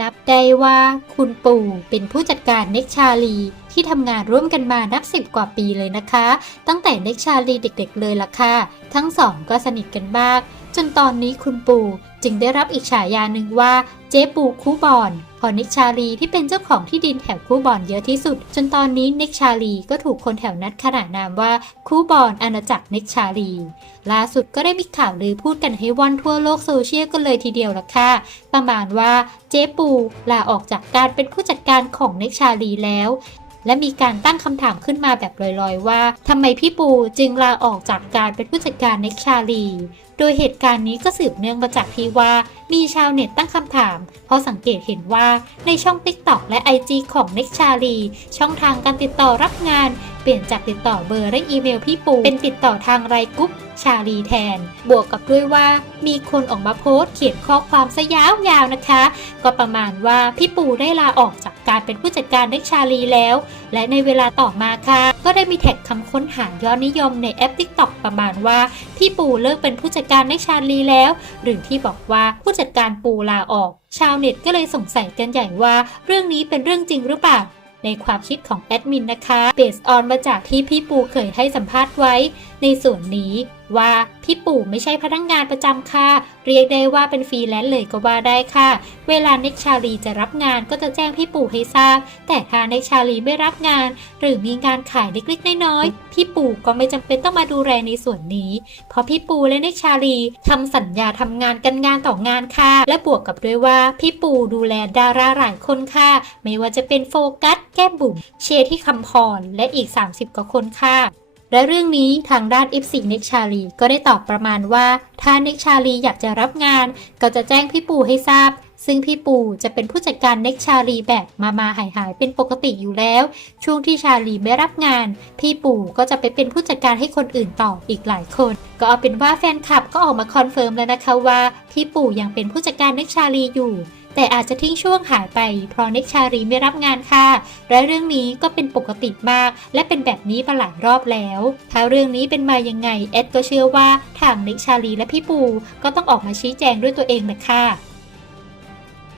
นับได้ว่าคุณปู่เป็นผู้จัดการเน็กชาลีที่ทำงานร่วมกันมานับสิบกว่าปีเลยนะคะ ตั้งแต่เน็กชาลีเด็กๆเลยล่ะค่ะ ทั้งสองก็สนิทกันมาก จนตอนนี้คุณปู่จึงได้รับอีกฉายาหนึ่งว่า เจ๊ปูคูบอนพอน็กชาลีที่เป็นเจ้าของที่ดินแถวคูบอนเยอะที่สุด จนตอนนี้น็กชาลีก็ถูกคนแถวนั้นขนานนามว่าคูบอนอาณาจักรน็กชาลีล่าสุดก็ได้มีข่าวลือพูดกันให้ว่อนทั่วโลกโซเชียลกันเลยทีเดียวละค่ะ ประมาณว่าเจ๊ปูลาออกจากการเป็นผู้จัดการของน็กชาลีแล้วและมีการตั้งคำถามขึ้นมาแบบลอยๆ ว่าทำไมพี่ปูจึงลาออกจากการเป็นผู้จัดการเน็กชาลีโดยเหตุการณ์นี้ก็สืบเนื่องมาจากที่ว่า มีชาวเน็ตตั้งคำถาม เพราะสังเกตเห็นว่าในช่อง TikTok และ IG ของเน็กชาลีช่องทางการติดต่อรับงาน เปลี่ยนจากติดต่อเบอร์และอีเมลพี่ปู เป็นติดต่อทางไรกรุ๊ปชาลีแทน บวกกับด้วยว่า มีคนออกมาโพสต์เขียนข้อความซะยาวๆนะคะ ก็ประมาณว่าพี่ปูได้ลาออกจากการเป็นผู้จัดการเน็กชาลีแล้ว และในเวลาต่อมาค่ะ ก็ได้มีแท็กคำค้นหายอดนิยมในแอป TikTok ประมาณว่า พี่ปูเลิกเป็นผู้จัดการในชาลีแล้ว หรือที่บอกว่าผู้จัดการปูลาออก ชาวเน็ตก็เลยสงสัยกันใหญ่ว่า เรื่องนี้เป็นเรื่องจริงหรือเปล่าในความคิดของแอดมินนะคะเบสออนมาจากที่พี่ปูเคยให้สัมภาษณ์ไว้ ในส่วนนี้ ว่าพี่ปู่ไม่ใช่พนักงานประจำค่ะ เรียกได้ว่าเป็นฟรีแลนซ์เลยก็ว่าได้ค่ะ เวลาเน็กชาลีจะรับงานก็จะแจ้งพี่ปู่ให้ทราบ แต่ถ้าเน็กชาลีไม่รับงาน หรือมีงานขายเล็กๆน้อยๆพี่ปู่ก็ไม่จำเป็นต้องมาดูแลในส่วนนี้ เพราะพี่ปู่และเน็กชาลีทำสัญญาทำงานกันงานต่องานค่ะ และบวกกับด้วยว่าพี่ปู่ดูแลดาราหลายคนค่ะ ไม่ว่าจะเป็นโฟกัส แก้มบุ๋มเชยร์ที่คำพรและอีก 30 กว่าคนค่ะ และเรื่องนี้ทางด้าน F4 เน็กชาลีก็ได้ตอบประมาณว่า ถ้าเน็กชาลีอยากจะรับงาน ก็จะแจ้งพี่ปูให้ทราบ ซึ่งพี่ปูจะเป็นผู้จัดการเน็กชาลีแบบมามาหายหายเป็นปกติอยู่แล้ว ช่วงที่ชาลีไม่รับงาน พี่ปูก็จะไปเป็นผู้จัดการให้คนอื่นต่ออีกหลายคน ก็เอาเป็นว่าแฟนคลับก็ออกมาคอนเฟิร์มแล้วนะคะว่า พี่ปูยังเป็นผู้จัดการเน็กชาลีอยู่ แต่อาจจะทิ้งช่วงหายไป เพราะเน็กชาลีไม่รับงานค่ะ และเรื่องนี้ก็เป็นปกติมาก และเป็นแบบนี้มาหลายรอบแล้ว ถ้าเรื่องนี้เป็นมายังไง เอ็ดก็เชื่อว่าทางเน็กชาลีและพี่ปูก็ต้องออกมาชี้แจงด้วยตัวเองแหละค่ะ